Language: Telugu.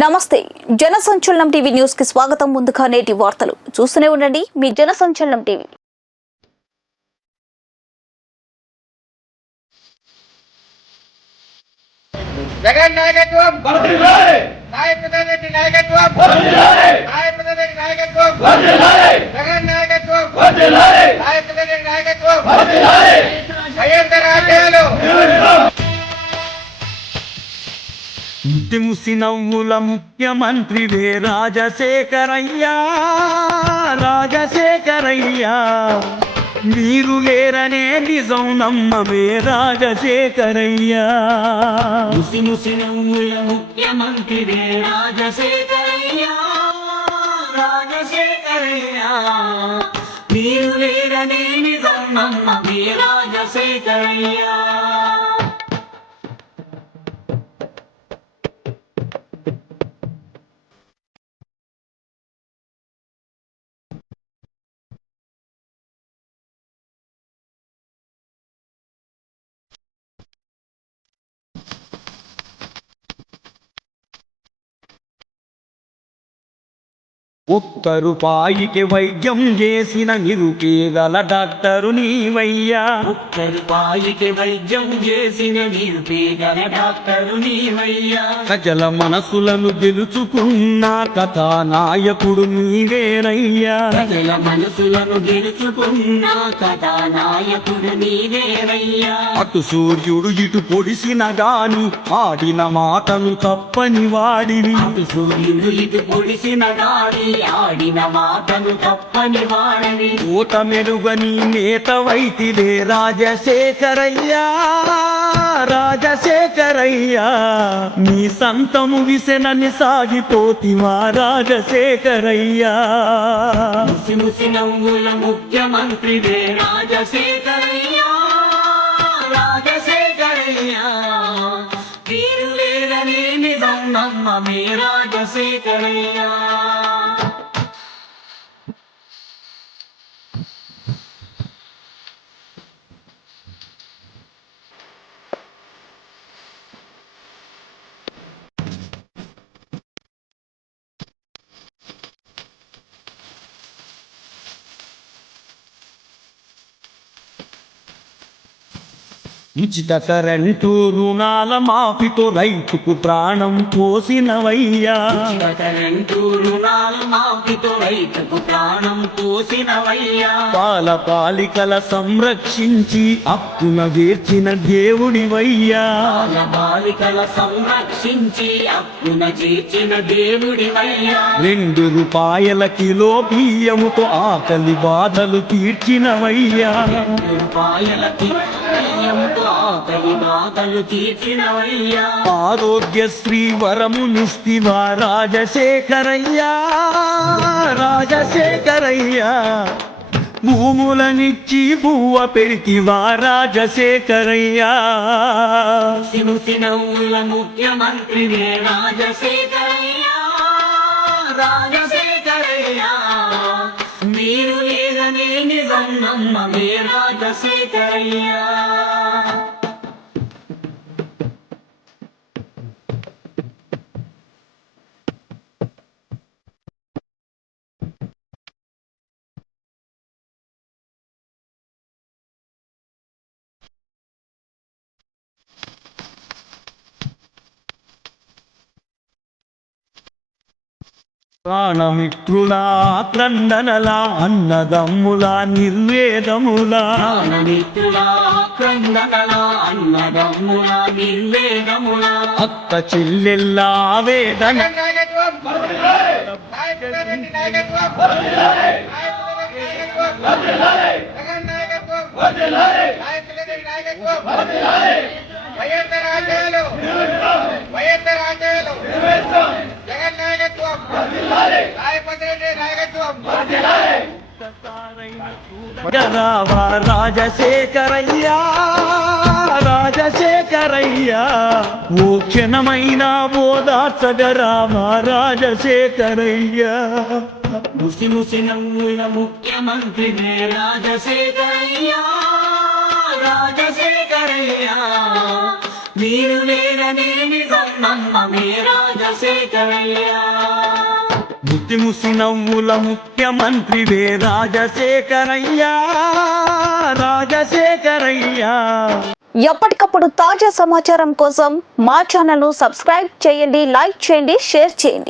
నమస్తే జన సంచలనం టీవీ న్యూస్కి స్వాగతం. ముందుగా నేటి వార్తలు. చూస్తూనే ఉండండి మీ జన సంచలనం టీవీ. జగన్ నాయకత్వం నాయకత్వం నాయకత్వం నవ్వుల ముఖ్యమంత్రివే రాజశేఖరయ్యా రాజశేఖరయ్యా. మీరు లేరనే నిజం నమ్మమే రాజశేఖరయ్యా. ముసి ముసి నవ్వుల ముఖ్యమంత్రివే రాజశేఖరయ్యా రాజశేఖరయ్యా. మీరు లేరనే నిజం నమ్మమే రాజశేఖరయ్యా. ఒక్క రూపాయికి వైద్యం చేసిన నిరుపేదల డాక్టరు నీవయ్యా. ఒక్క రూపాయికి వైద్యం చేసిన నిరుపేదల డాక్టరు నీవయ్యా. ప్రజల మనసులను గెలుచుకున్న కథానాయకుడు నీవేనయ్యా. ప్రజల మనసులను గెలుచుకున్న కథానాయకుడు నీవేనయ్యా. అటు సూర్యుడు ఇటు పొడిసిన గాని ఆడిన మాటలు తప్పని వాడివి అటు సూర్యుడు ఇటు పొడిసిన గాని ఆడిన మాటలు తప్పని వాడని ఊట మెరుగని నేత వైతిదే రాజశేఖరయ్యా రాజశేఖరయ్యా. నీ సంతము విసెనని సాగిపోతివా రాజశేఖరయ్యా. ముసి ముసి నవ్వుల ముఖ్యమంత్రిదే రాజశేఖరయ్యా రాజశేఖరయ్యా. తీరు లేరనే నిజం నమ్మమే రాజశేఖరయ్యా. ఉచిత కరెంటు రుణాల మాఫీతో రైతుకు ప్రాణం పోసినవయ్యా. కరెంటు రుణాల మాఫీతో రైతుకు ప్రాణం పోసినవయ్యా. పాల పాలికల సంరక్షించి అప్పున వేర్చిన దేవుడివయ్యా. పాల బాలికల సంరక్షించి అప్పున చేర్చిన దేవుడివయ్యా. రెండు రూపాయల కిలో బియ్యముతో ఆకలి బాధలు తీర్చినవయ్యా. రూపాయల బియ్యముతో తీర్చినవయ్యా. ఆరోగ్యశ్రీ వరమునిస్తివా రాజశేఖరయ్యా. రాజశేఖరయ్యా భూములనిచ్చి భూవ పెరితివా రాజశేఖరయ్యా. ముఖ్యమంత్రి రాజశేఖరయ్యా. రాజశేఖరయ్యా. నీరు లేదనే నిజం నమ్మ మేరాట సీతయ్యా ప్రాణమిత్రులా క్రందనలా అన్నదమ్ములా నిర్వేదములా. ప్రాణమిత్రులా క్రందనలా అన్నదమ్ములా నిర్వేదములా. అక్క చెల్లెల్లా వేదన నాయకత్వం నాయ ప్రధాని నాయకత్వం నాయ ప్రధాని నాయకత్వం జగన్ నాయకత్వం నాయ ప్రధాని నాయకత్వం భయంకర ఆశయాలు భయంకర ఆశయాలు జగన్ నాయకత్వం నాయ ప్రధాని నాయకత్వం రావా రాజశేఖరయ్యా రాజశేఖరయ్యా. ఓ క్షణమైన ఓదార్చగరావా రాజశేఖరయ్యా. ముసి ముసి నవ్వుల ముఖ్యమంత్రి రాజశేఖరయ్యా రాజశేఖరయ్యా. మీరు నేరనేమి సమ్మమ్మ మీ రాజశేఖరయ్యా. ముసి ముసి ముఖ్యమంత్రి ముఖ్యమంత్రివే రాజశేఖరయ్యా రాజశేఖరయ్యా. ఎప్పటికప్పుడు తాజా సమాచారం కోసం మా ఛానల్ను సబ్స్క్రైబ్ చేయండి లైక్ చేయండి షేర్ చేయండి.